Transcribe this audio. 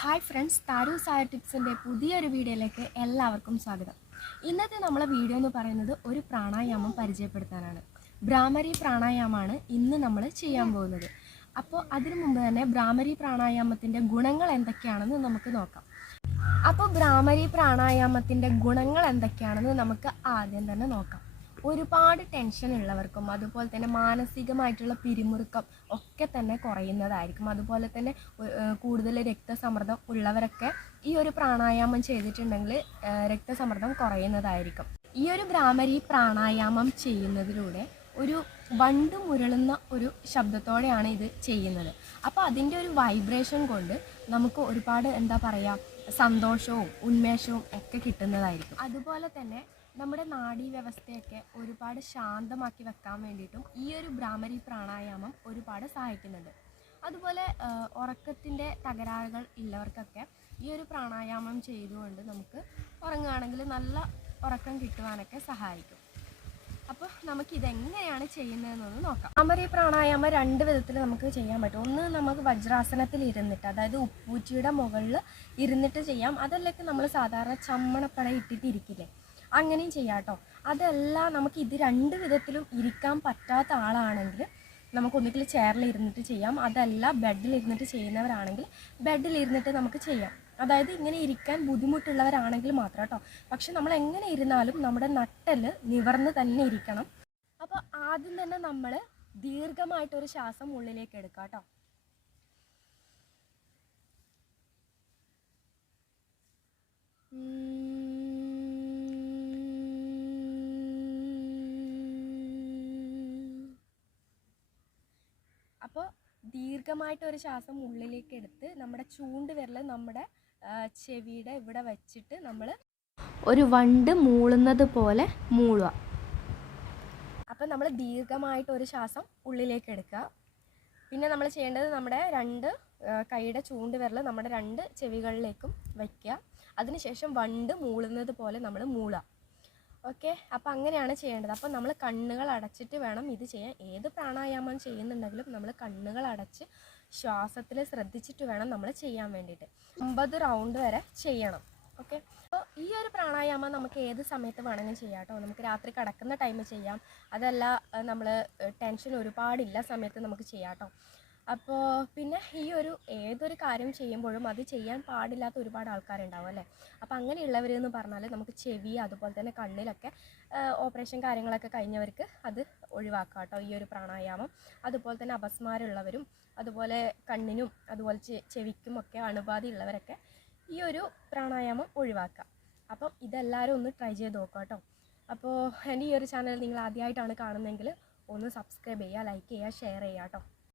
Hi friends താരു സായ ടിപ്സിന്റെ പുതിയൊരു വീഡിയോയിലേക്ക് എല്ലാവർക്കും സ്വാഗതം. ഇന്നത്തെ നമ്മളെ വീഡിയോ എന്ന് പറയുന്നത് ഒരു പ്രാണായാമം പരിചയപ്പെടുത്താനാണ്. ഭ്രാമരി പ്രാണായാമമാണ് ഇന്ന് നമ്മൾ ചെയ്യാൻ പോകുന്നത്. അപ്പോൾ അതിനു മുമ്പ് തന്നെ ഭ്രാമരി പ്രാണായാമത്തിന്റെ ഗുണങ്ങൾ എന്തൊക്കെയാണെന്ന് നമുക്ക് നോക്കാം. അപ്പോൾ ഭ്രാമരി പ്രാണായാമത്തിന്റെ ഗുണങ്ങൾ എന്തൊക്കെയാണെന്ന് നമുക്ക് ആദ്യം തന്നെ നോക്കാം. ഒരുപാട് ടെൻഷൻ ഉള്ളവർക്കും അതുപോലെ തന്നെ മാനസികമായിട്ടുള്ള പിരിമുറുക്കം ഒക്കെ തന്നെ കുറയുന്നതായിരിക്കും. അതുപോലെ തന്നെ കൂടുതൽ രക്തസമ്മർദ്ദം ഉള്ളവരൊക്കെ ഈ ഒരു പ്രാണായാമം ചെയ്തിട്ടുണ്ടെങ്കിൽ രക്തസമ്മർദ്ദം കുറയുന്നതായിരിക്കും. ഈ ഒരു ഭ്രാമരി പ്രാണായാമം ചെയ്യുന്നതിലൂടെ ഒരു വണ്ട് മുരളുന്ന ഒരു ശബ്ദത്തോടെയാണ് ഇത് ചെയ്യുന്നത്. അപ്പോൾ അതിന്റെ ഒരു വൈബ്രേഷൻ കൊണ്ട് നമുക്ക് ഒരുപാട് എന്താ പറയുക സന്തോഷവും ഉന്മേഷവും ഒക്കെ കിട്ടുന്നതായിരിക്കും. അതുപോലെ തന്നെ നമ്മുടെ നാഡീ വ്യവസ്ഥയൊക്കെ ഒരുപാട് ശാന്തമാക്കി വെക്കാൻ വേണ്ടിയിട്ടും ഈ ഒരു ഭ്രാമരി പ്രാണായാമം ഒരുപാട് സഹായിക്കുന്നുണ്ട്. അതുപോലെ ഉറക്കത്തിന്റെ തകരാറുകൾ ഉള്ളവർക്കൊക്കെ ഈ ഒരു പ്രാണായാമം ചെയ്തുകൊണ്ട് നമുക്ക് ഉറങ്ങുകയാണെങ്കിൽ നല്ല ഉറക്കം കിട്ടുവാനൊക്കെ സഹായിക്കും. അപ്പോൾ നമുക്ക് ഇതെങ്ങനെയാണ് ചെയ്യുന്നതെന്നൊന്ന് നോക്കാം. ഭ്രാമരി പ്രാണായാമം രണ്ട് വിധത്തിൽ നമുക്ക് ചെയ്യാൻ പറ്റും. ഒന്ന് നമുക്ക് വജ്രാസനത്തിൽ ഇരുന്നിട്ട് അതായത് ഉപ്പൂറ്റിയുടെ മുകളിൽ ഇരുന്നിട്ട് ചെയ്യാം. അതല്ലെങ്കിൽ നമ്മൾ സാധാരണ ചമ്മണപ്പട ഇട്ടിട്ട് ഇരിക്കില്ലേ? അങ്ങനെയും ചെയ്യാം കേട്ടോ അതല്ല നമുക്ക് ഇത് രണ്ട് വിധത്തിലും ഇരിക്കാൻ പറ്റാത്ത ആളാണെങ്കിൽ നമുക്ക് ഒന്നുകിൽ ചെയറിൽ ഇരുന്നിട്ട് ചെയ്യാം. അതല്ല ബെഡിൽ ഇരുന്നിട്ട് ചെയ്യുന്നവരാണെങ്കിൽ ബെഡിൽ ഇരുന്നിട്ട് നമുക്ക് ചെയ്യാം. അതായത് ഇങ്ങനെ ഇരിക്കാൻ ബുദ്ധിമുട്ടുള്ളവരാണെങ്കിൽ മാത്രം കേട്ടോ പക്ഷെ നമ്മൾ എങ്ങനെ ഇരുന്നാലും നമ്മുടെ നട്ടൽ നിവർന്ന് തന്നെ ഇരിക്കണം. അപ്പോൾ ആദ്യം തന്നെ നമ്മൾ ദീർഘമായിട്ടൊരു ശ്വാസം ഉള്ളിലേക്ക് എടുക്കാം കേട്ടോ അപ്പോൾ ദീർഘമായിട്ട് ഒരു ശ്വാസം ഉള്ളിലേക്ക് എടുത്ത് നമ്മുടെ ചൂണ്ട് വിരൽ നമ്മുടെ ചെവിയുടെ ഇവിടെ വെച്ചിട്ട് നമ്മൾ ഒരു വണ്ട് മൂളുന്നത് പോലെ മൂളുക. അപ്പം നമ്മൾ ദീർഘമായിട്ട് ഒരു ശ്വാസം ഉള്ളിലേക്ക് എടുക്കുക പിന്നെ നമ്മൾ ചെയ്യേണ്ടത് നമ്മുടെ രണ്ട് കൈയുടെ ചൂണ്ട് വിരൽ നമ്മുടെ രണ്ട് ചെവികളിലേക്കും വയ്ക്കുക അതിനുശേഷം വണ്ട് മൂളുന്നത് പോലെ നമ്മൾ മൂളുക. ഓക്കെ? അപ്പോൾ അങ്ങനെയാണ് ചെയ്യേണ്ടത്. അപ്പോൾ നമ്മൾ കണ്ണുകൾ അടച്ചിട്ട് വേണം ഇത് ചെയ്യാൻ. ഏത് പ്രാണായാമം ചെയ്യുന്നുണ്ടെങ്കിലും നമ്മൾ കണ്ണുകൾ അടച്ച് ശ്വാസത്തിൽ ശ്രദ്ധിച്ചിട്ട് വേണം നമ്മൾ ചെയ്യാൻ വേണ്ടിയിട്ട്. അമ്പത് റൗണ്ട് വരെ ചെയ്യണം. ഓക്കെ? അപ്പോൾ ഈ ഒരു പ്രാണായാമം നമുക്ക് ഏത് സമയത്ത് വേണമെങ്കിലും ചെയ്യാം കേട്ടോ നമുക്ക് രാത്രി കിടക്കുന്ന ടൈമിൽ ചെയ്യാം. അതല്ല നമ്മൾ ടെൻഷൻ ഒരുപാടില്ല സമയത്ത് നമുക്ക് ചെയ്യാം കേട്ടോ അപ്പോൾ പിന്നെ ഈ ഒരു ഏതൊരു കാര്യം ചെയ്യുമ്പോഴും അത് ചെയ്യാൻ പാടില്ലാത്ത ഒരുപാട് ആൾക്കാരുണ്ടാവും അല്ലേ? അപ്പോൾ അങ്ങനെയുള്ളവർ എന്ന് പറഞ്ഞാൽ നമുക്ക് ചെവി അതുപോലെ തന്നെ കണ്ണിലൊക്കെ ഓപ്പറേഷൻ കാര്യങ്ങളൊക്കെ കഴിഞ്ഞവർക്ക് അത് ഒഴിവാക്കാം കേട്ടോ. ഈ ഒരു പ്രാണായാമം. അതുപോലെ തന്നെ അപസ്മാരമുള്ളവരും അതുപോലെ കണ്ണിനും അതുപോലെ ചെവിക്കും ഒക്കെ അണുബാധ ഉള്ളവരൊക്കെ ഈ ഒരു പ്രാണായാമം ഒഴിവാക്കാം. അപ്പം ഇതെല്ലാവരും ഒന്ന് ട്രൈ ചെയ്ത് നോക്കാം കേട്ടോ. അപ്പോൾ എന്റെ ഈ ഒരു ചാനൽ നിങ്ങൾ ആദ്യമായിട്ടാണ് കാണുന്നതെങ്കിൽ ഒന്ന് സബ്സ്ക്രൈബ് ചെയ്യുക ലൈക്ക് ചെയ്യുക ഷെയർ ചെയ്യുക കേട്ടോ.